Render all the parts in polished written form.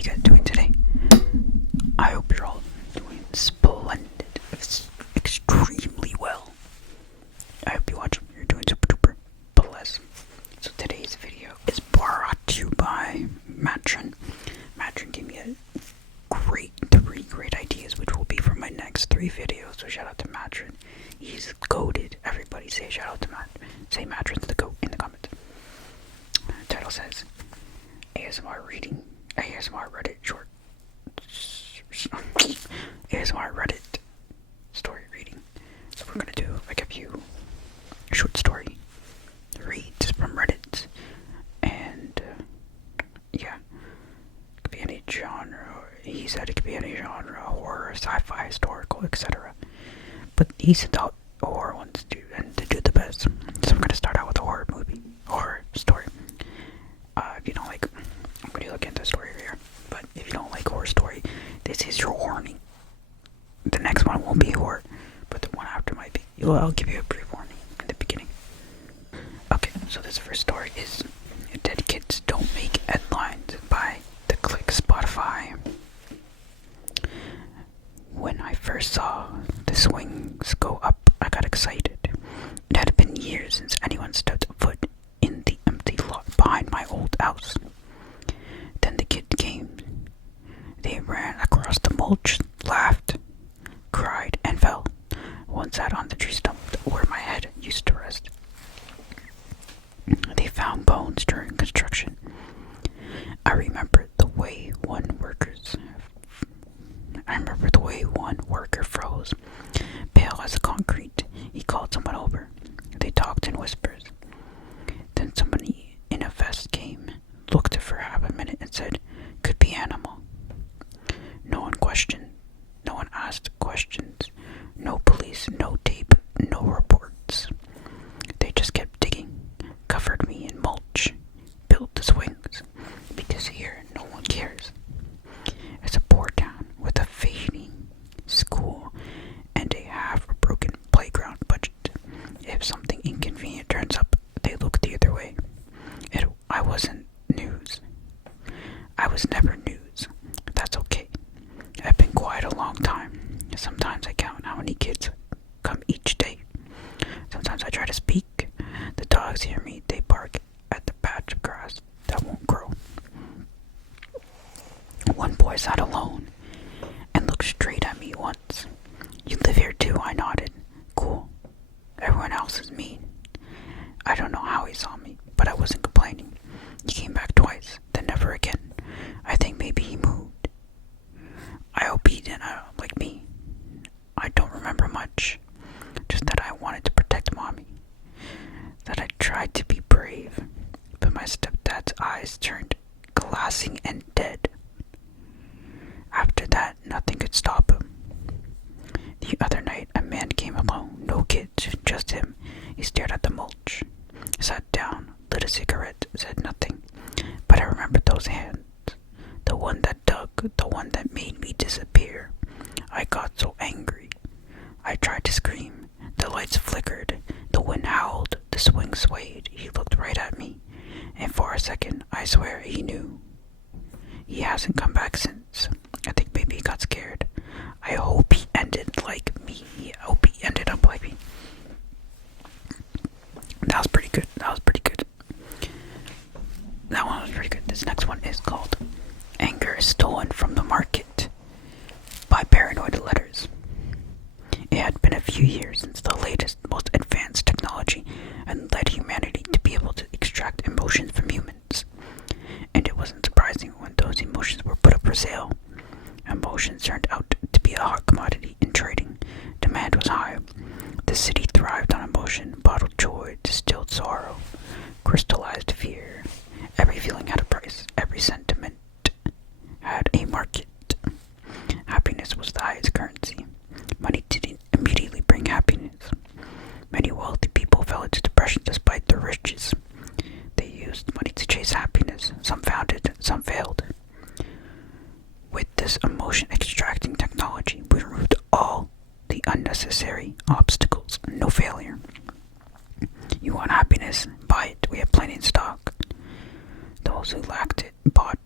you guys doing today? I hope you're all doing splendid, extremely well. I hope you're doing super duper blessed. So today's video is brought to you by Marttrin. Marttrin gave me three great ideas, which will be for my next 3 videos. So shout out to Marttrin. He's goated. Everybody say shout out to Marttrin. Say Marttrin's the goat in the comments. Title says ASMR reading, ASMR Reddit short, ASMR Reddit story reading. So we're gonna do like a few short story reads from Reddit, and yeah, it could be any genre. He said it could be any genre: horror, sci-fi, historical, etc. But he said the horror ones do the best. So I'm gonna start out with a horror story. If you don't like, I'm going to look into the story here, but if you don't like horror story, this is your warning. The next one won't be horror, but the one after might be. I'll give you a brief warning in the beginning. Okay, so this first story is Dead Kids Don't Make Headlines by the Click Spotify. When I first saw the swings go up, I got excited. It had been years since anyone stepped foot in the empty lot behind my old house. Then the kids came. They ran across the mulch, laughed, cried, and fell. One sat on the tree stump where my head used to rest. They found bones during construction. I remember the way one worker froze, pale as concrete. He called someone over. They talked in whispers. Then somebody in a vest came, looked for half a minute, and said, "Could be animal." No one questioned. No one asked questions. No police, no tape, no reports. They just kept digging, covered me in mulch, built the swings, because here no one cares. It's a poor town with a fading school and a half-broken playground budget. If something inconvenient turns up, they look the other way. I wasn't news. I was never news. That's okay. I've been quiet a long time. Sometimes I count how many kids come each day. Sometimes I try to speak. The dogs hear me. They bark at the patch of grass that won't grow. One boy sat alone and looked straight at me once. "You live here too?" I nodded. "Cool. Everyone else is mean." I don't know how he saw me, but I wasn't complaining. He came back twice, then never again. I think maybe he moved. I hope he didn't like me. I don't remember much. Just that I wanted to protect Mommy. That I tried to be brave, but my stepdad's eyes turned glassy and dead. After that, nothing could stop him. The other night, a man came alone. No kids, just him. He stared at the mulch, sat down, lit a cigarette, said nothing. But I remembered those hands. The one that dug, the one that made me disappear. I got so angry. I tried to scream. The lights flickered. The wind howled. The swing swayed. He looked right at me. And for a second, I swear he knew. He hasn't come back since. I think maybe he got scared. I hope he ended like me. I hope he ended up like me. That was pretty good. That one was pretty good. This next one is called Anger is Stolen from the Market by Paranoid Letters. It had been a few years since the latest, most advanced technology had led humanity to be able to extract emotions from humans. And it wasn't surprising when those emotions were put up for sale. Emotions turned out to be a hot commodity in trading. Demand was high. The city thrived on emotion, bottled joy, distilled sorrow, crystallized fear. Every feeling had a price. Every sentiment had a market. Happiness was the highest currency. Money didn't immediately bring happiness. Many wealthy people fell into depression despite their riches. They used money to chase happiness. Some found it, some failed. With this emotion extracting technology, we removed all the unnecessary obstacles. No failure. You want happiness? Buy it. We have plenty in stock. Those who lacked it bought.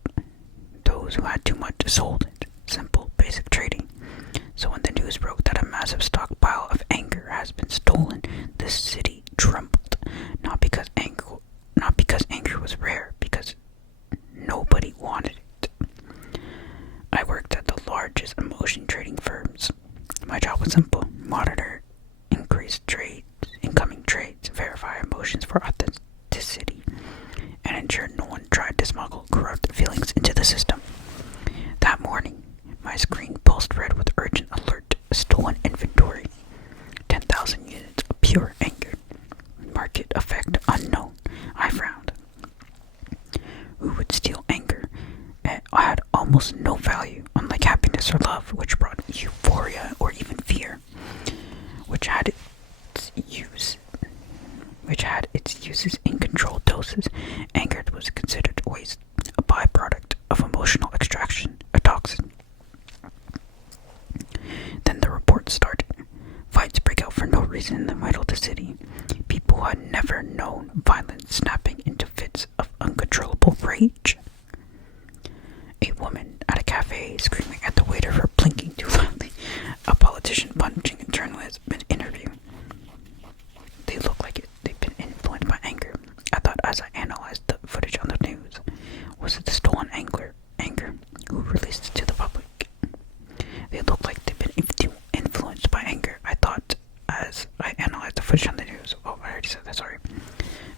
Those those who had too much sold it. Simple, basic trading. So when the news broke that a massive stockpile of anger has been stolen, the city trembled. Not because anger was rare, because nobody wanted it. I worked at the largest emotion trading firms. My job was simple: monitor incoming trades, verify emotions for authenticity, and ensure no one tried to smuggle corrupt feelings into the system. That morning, my screen pulsed red with urgent alert: stolen inventory. 10,000 units of pure anger. Market effect unknown. I frowned. Who would steal anger? It had almost no value, unlike happiness or love, which brought euphoria or even fear, which had its uses in controlled doses. Anger was considered waste, a byproduct of emotional extraction, a toxin. Then the reports started. Fights break out for no reason in the middle of the city. People who had never known violence snapping into fits of uncontrollable rage. A woman at a cafe screaming at the waiter for blinking too loudly. A politician punching a journalist mid-interview. They look like they've been influenced by anger. I thought as I analyzed the footage on the news. Was it the stolen anger? Who released it to the public? They look like they've been influenced by anger. I thought as I analyzed the footage on the news. Oh, I already said that, sorry.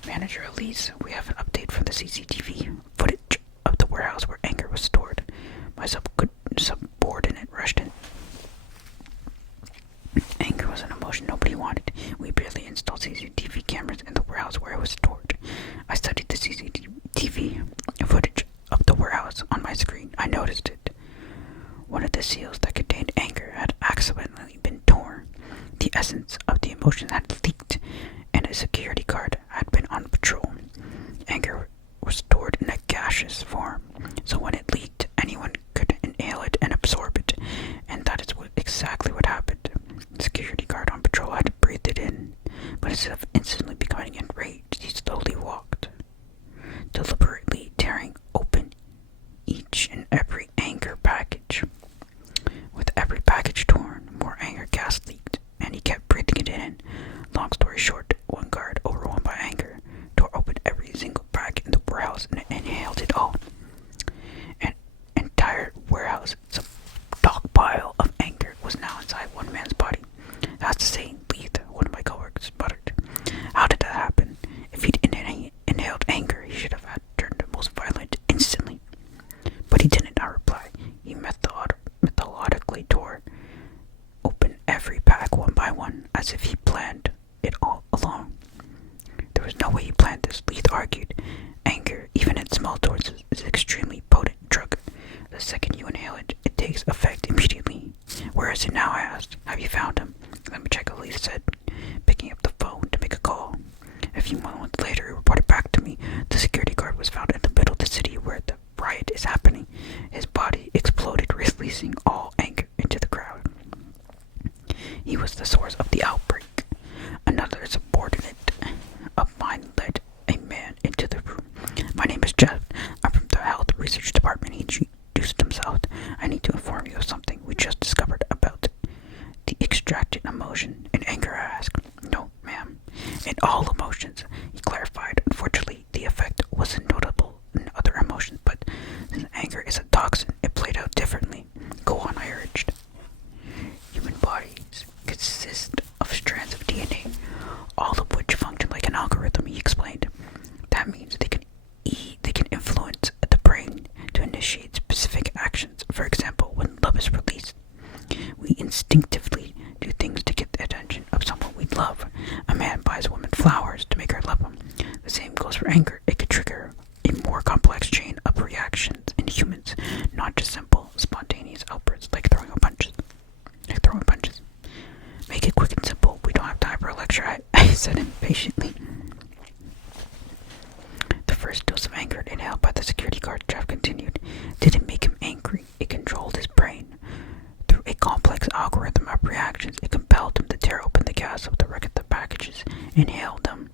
Manager Elise, we have an update from the CCTV footage of the warehouse where anger was stored. My subordinate rushed in. Anger was an emotion nobody wanted. We barely installed CCTV cameras in the warehouse where it was stored. I studied the CCTV footage of the warehouse on my screen. I noticed it. One of the seals that contained anger had accidentally been torn. The essence of the emotion had leaked, and a security guard had been on patrol. Anger was stored in a gaseous form, so when it leaked, anyone could inhale it and absorb it, and that is exactly what happened. The security guard on patrol had breathed it in, but instead of instantly becoming enraged, he slowly walked, deliberately tearing open each and every anger package. With every package torn, more anger gas leaked, and he kept breathing it in. Long story short, one guard, overwhelmed by anger, tore open every single pack in the warehouse and inhaled it all. An entire warehouse, stockpile of anger, was now inside one man's body. That's the saying, Leith, one of my coworkers muttered. How did that happen? If he'd inhaled anger, he should have had turned the most violent instantly. But he didn't, I replied. He methodically tore open every pack one by one, as if he planned it all along. There was no way he planned this, Leith argued. Anger, even in small doses, is an extremely potent drug. The second you inhale it, it takes effect immediately. Where is he now? I asked. Have you found him? Let me check, Leith said, picking up the phone to make a call. A few moments later, he reported back to me. The security guard was found in the middle of the city where the riot is happening. His body exploded, releasing all anger into the crowd. He was the source of the outbreak. Another subordinate of mine led a man into the room. My name is Jeff. I'm from the Health Research Department. He introduced himself. I need to inform you of something we just discovered about the extracted emotion. In anger, I asked. No, ma'am. In all emotions, he clarified. Unfortunately, the effect wasn't notable in other emotions, but since anger is a toxin, it played out differently. Go on, I urged. Human bodies consist of strands of DNA, all of which function like an algorithm, he explained. That means they can influence the brain to initiate specific actions. For example, when love is released, we instinctively do things to get the attention of someone we love. A man buys a woman flowers to make her love him. The same goes for anger. It could trigger a more complex chain of reactions in humans, not just simple, spontaneous outbursts like throwing punches. Make it quick and simple. We don't have time for a lecture, I said impatiently. The first dose of anger inhaled by the security guard, Jeff continued, didn't make him angry. It controlled his brain. Through a complex algorithm of reactions, it compelled him to tear open the gas of the packages, inhale them,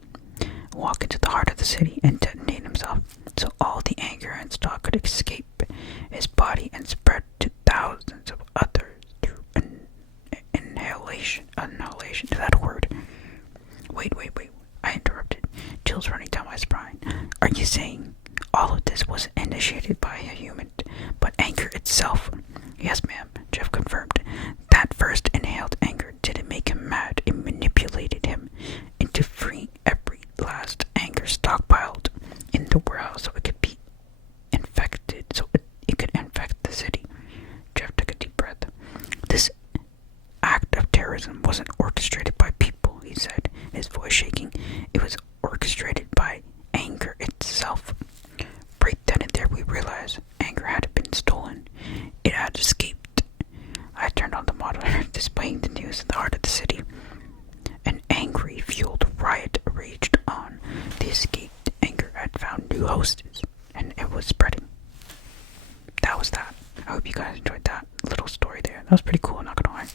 walk into the heart of the city, and detonate himself so all the anger and stock could escape. His body and spread to thousands of others through inhalation. Annihilation. Is that a word? Wait. I interrupted, chills running down my spine. Are you saying all of this was initiated by a human, but anger itself? Yes, ma'am, Jeff confirmed. That first inhaled anger didn't make him mad. It manipulated him into freeing every last anger stockpiled in the warehouse so it could be infected, so it could infect the city. Jeff took a deep breath. This act of terrorism wasn't orchestrated by people, he said, his voice shaking. It was orchestrated by anger itself. Right then and there we realized anger had been stolen. It had escaped. I turned on the monitor displaying the news in the heart of the city. An angry, fueled riot raged on. The escaped anger had found new hosts, and it was spreading. That was that. I hope you guys enjoyed that little story there. That was pretty cool, not gonna lie.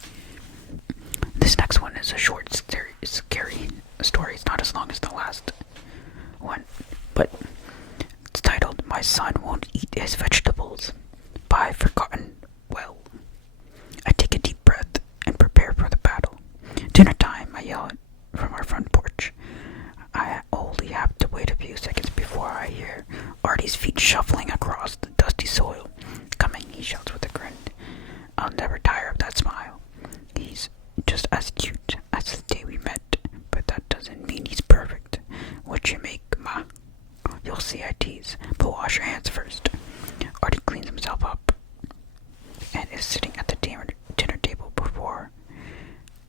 This next one is a short, scary story. It's not as long as the last one, but it's titled "My Son Won't Eat His Vegetables" by Forgotten Well. I take a deep breath and prepare for the battle. Dinner time, I yell from our front porch. I only have to wait a few seconds before I hear Artie's feet shuffling across the dusty soil. Coming, he shouts with a grin. I'll never tire of that smile. He's just as cute as the day we met, but that doesn't mean he's perfect. What you make, Ma? You'll see, I tease, but wash your hands first. Artie cleans himself up and is sitting at the dinner table before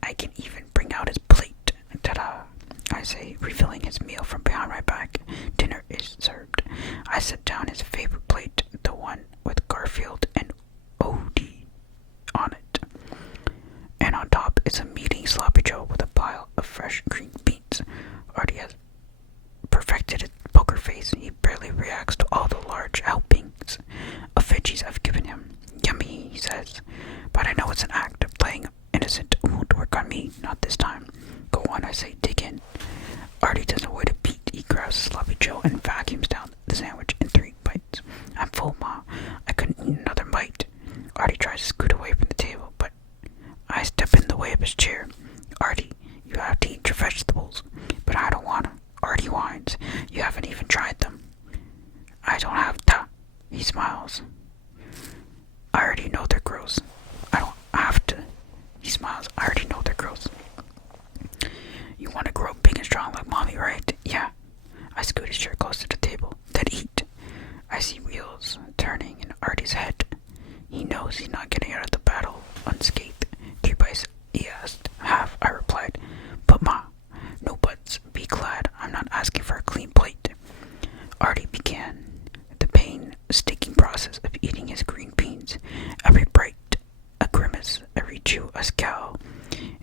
I can even bring out his plate. Ta-da! I say, refilling his meal from behind my back. Dinner is served. I set down his favorite plate, the one with Garfield and Odie on it. And on top is a meaty sloppy Joe with a pile of fresh green beans. Artie has perfected his poker face. He barely reacts to all the large helpings of veggies I've given him. Yummy, he says. But I know it's an act of playing innocent. It won't work on me, not this time. Go on, I say, dig in. Artie doesn't wait a beat. He grabs a sloppy Joe and vacuums down the sandwich in 3 bites. I'm full, Ma. I couldn't eat another bite. Artie tries to scoot away from the table, but I step in the way of his chair. Artie, you have to eat your vegetables. But I don't want to. Artie whines. You haven't even tried them. I don't have to. He smiles. I already know they're gross. I don't have to. He smiles. I already know they're gross. You want to grow big and strong like Mommy, right? Yeah. I scoot his chair close to the table. Then eat. I see wheels turning in Artie's head. He knows he's not getting out of the battle unscathed. 3 bites, he asked. Half, I replied. But Ma, no buts. Be glad I'm not asking for a clean plate. Artie began the painstaking process of eating his green beans. Every bite, a grimace. Every chew, a scowl.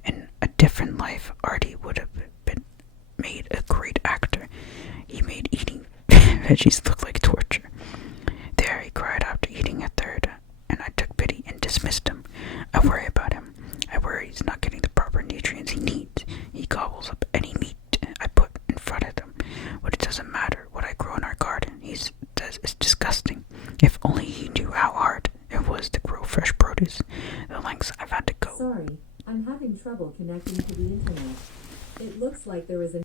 In a different life, Artie would have been made a great actor. He made eating veggies look like torture. There, he cried after eating a third, and I took pity and dismissed him. I worry about him. I worry he's not getting the proper nutrients he needs. He gobbles up any meat I put in front of him, but it doesn't matter what I grow in our garden. He says it's disgusting. If only he knew how hard it was to grow fresh produce, the lengths I've had to go. Sorry, I'm having trouble connecting to the internet. It looks like there is a...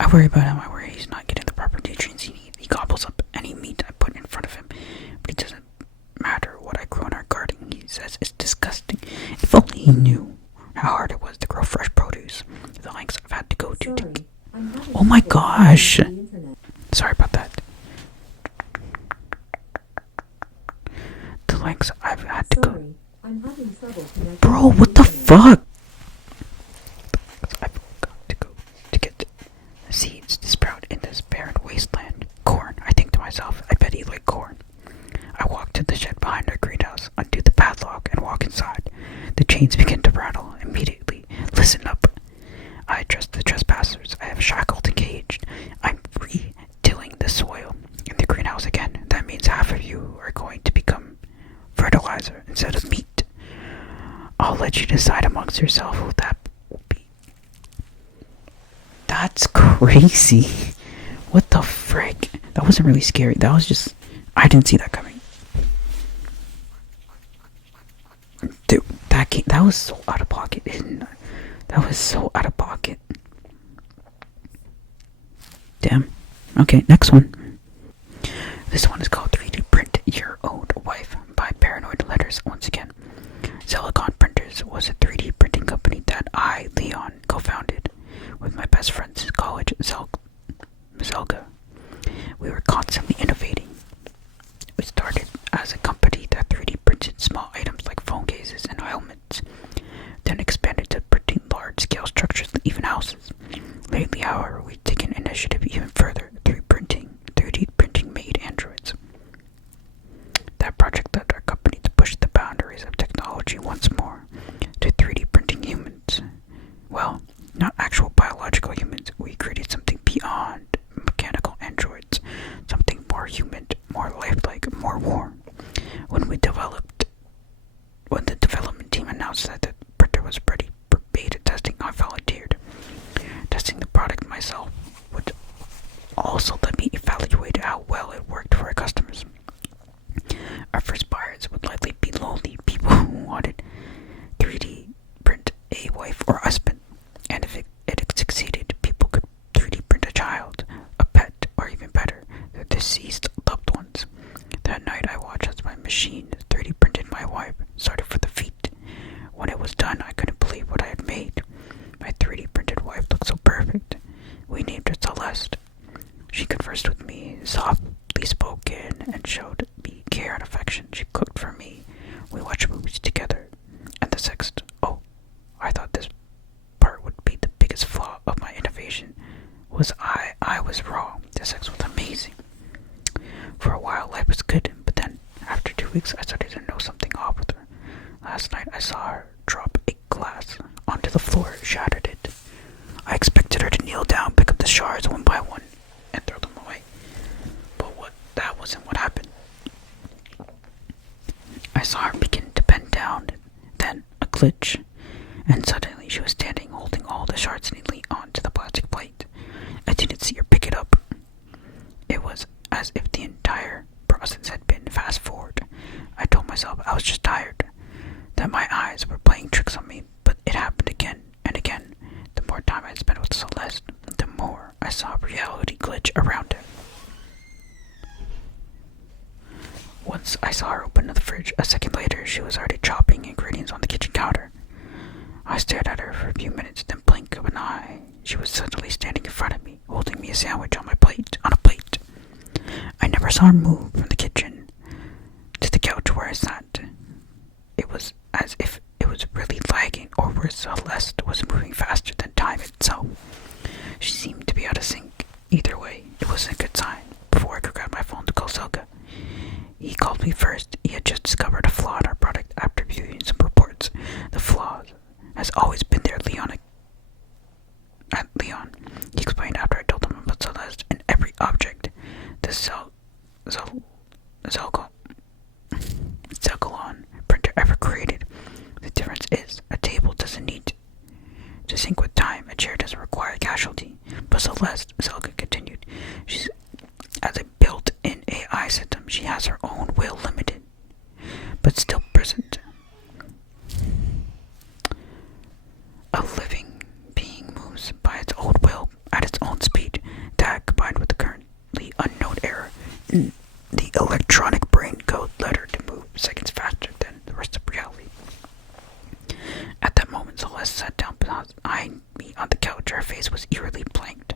I worry about him. I worry he's not getting the proper nutrients he needs. He gobbles up any meat I put in front of him, but it doesn't matter what I grow in our garden. He says it's disgusting. If only he knew how hard it was to grow fresh produce. The lengths I've had to go to. Sorry, I'm having Oh my trouble gosh! connecting to the internet. Sorry about that. The lengths I've had to go. Sorry, I'm having trouble connecting Bro, to what the internet. fuck? I've got to go to get seeds to sprout in this barren wasteland. Corn, I think to myself. I bet he like corn. I walk to the shed behind our greenhouse, undo the padlock, and walk inside. The chains begin to rattle immediately. Listen up. I address the trespassers. I have shackled and caged. I'm re-tilling the soil in the greenhouse again. That means half of you are going to become fertilizer instead of meat. I'll let you decide amongst yourself who that will be. That's crazy. What the frick? That wasn't really scary. That was just... I didn't see that coming. Dude, that was so out of pocket, isn't it? That was so out of pocket. Damn. Okay, next one. This one is called 3D Print Your Own Wife by Paranoid Letters once again. Zelicon Printers was a 3D printing company that I, Leon, co-founded with my best friend since college, Zelga. We were constantly innovating. We started as a company that 3D printed small items like phone cases and helmets, then expanded to printing large-scale structures and even houses. Lately, however, we've taken initiative even further, 3D printing made androids. That project led our company to push the boundaries of technology once more, to 3D printing humans. Well, not actual biological humans. We created something beyond mechanical androids, something more human, more lifelike, more warm. When the development team announced that the printer was ready for beta testing, I volunteered. Testing the product myself would also let me evaluate how well it worked for our customers. Our first buyers would likely be lonely people who wanted 3D print a wife or husband, and if it succeeded, people could 3D print a child, a pet, or even better, their deceased loved ones. That night I watched as my machine 3D printed my wife, started for the feet. When it was done, I couldn't believe what I had made. My 3D printed wife looked so perfect. We named her Celeste. She conversed with me, softly spoken, and showed me care and affection. She cooked for me. We watched movies together. And the sex. Oh, I thought this part would be the biggest flaw of my innovation. I was wrong. The sex was amazing. For a while, life was good, but then, after 2 weeks, I started to know something off with her. Last night, I saw her drop a glass onto the floor, shattered it. I expected her to kneel down, pick up the shards one by one, and throw them away. But that wasn't what happened. I saw her begin to bend down, then a glitch, and suddenly she was standing holding all the shards neatly onto the plastic plate. I didn't see her pick it up. It was as if the entire process had been fast forward. I told myself I was just tired, that my eyes were playing tricks on me, but it happened again and again. The more time I spent with Celeste, the more I saw reality glitch around her. Once I saw her open the fridge. A second later, she was already chopping ingredients on the kitchen counter. I stared at her for a few minutes, then blink of an eye. She was suddenly standing in front of me, holding me a sandwich on a plate. I never saw her move from the kitchen to the couch where I sat. It was as if it was really lagging, or worse, Celeste was moving faster than time itself. She seemed to be out of sync. Either way, it wasn't a good sign. Before I could grab my phone to call Zelga, he called me first. He had just discovered a flaw in our product after viewing some reports. The flaw has always been there, Leon. He explained after I told him about Celeste and every object the Zelicon printer ever created. The difference is, a table doesn't need to sync with time. A chair doesn't require a casualty. But Celeste, Zelga continued, she's as a built-in AI system. She has her own will, limited, but still present. A living being moves by its own will at its own speed. That, combined with the currently unknown error in the electronic brain code, led her to move seconds faster than the rest of reality. At that moment, Celeste sat down behind me on the couch. Her face was eerily blanked.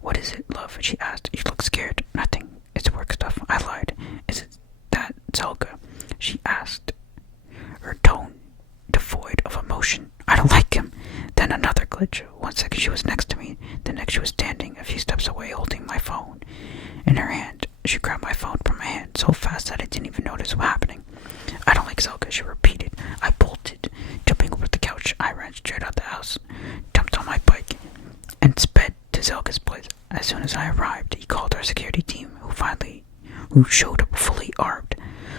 "What is it, love?" she asked. "You look scared." "Nothing. It's work stuff." I lied. "Is it that, Zelga?" she asked, her tone devoid of emotion. "I don't like him." Then another glitch. 1 second she was next to me, the next she was standing a few steps away holding my phone in her hand. She grabbed my phone from my hand so fast that I didn't even notice what was happening. "I don't like Zelga," she repeated. I bolted. Jumping over the couch, I ran straight out the house, jumped on my bike, and sped to Zelga's place. As soon as I arrived, he called our security team, who showed up fully armed.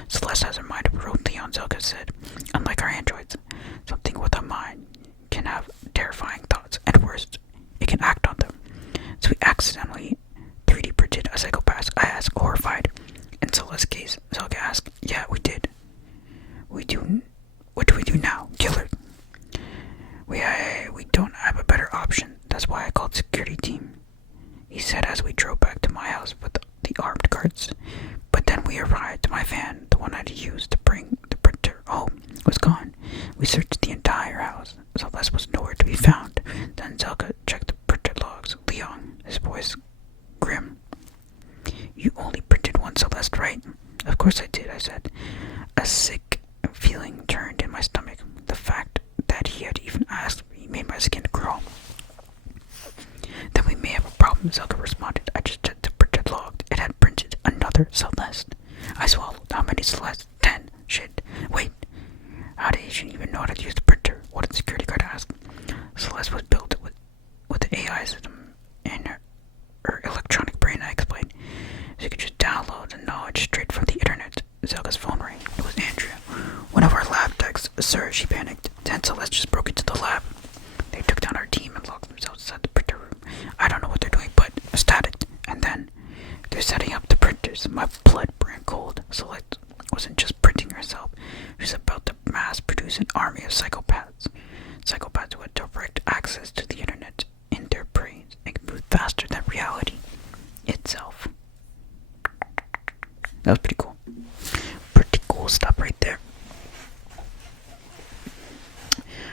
"Celeste has her mind of her own," Leon, Zelga said. "Unlike our androids, something with a mind can have terrifying thoughts, and worse, it can act on them. So we accidentally 3D printed a psychopath," I asked, horrified. "In Celeste's case," Zelga asked. "Yeah, we did." What do we do now?" I said. A sick feeling turned in my stomach. The fact that he had even asked me made my skin crawl. Then we may have a problem, Zelda responded. I just checked the printer logged. It had printed another Celeste. I swallowed. How many Celeste? 10. Shit. Wait. How did she even know how to use the printer? What did the security guard ask? Celeste was built with the AI system in her electronic brain, I explained. She could just download the knowledge straight from the internet. Zelda's phone rang. It was Andrea. One of our lab techs. Sir, she panicked. 10 Celeste just broke into the lab. They took down our team and locked themselves inside the printer room. I don't know what they're doing, but static. And then they're setting up the printers. My blood ran cold. Celeste wasn't just printing herself. She was about to mass produce an army of psychopaths. Psychopaths who had direct access to the internet in their brains and could move faster than reality itself. That was pretty cool. Pretty cool stuff right there.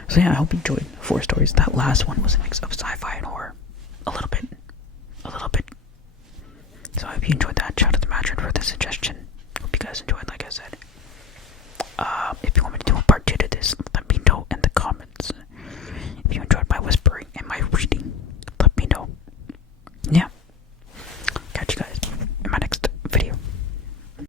So yeah, I hope you enjoyed 4 stories. That last one was a mix of sci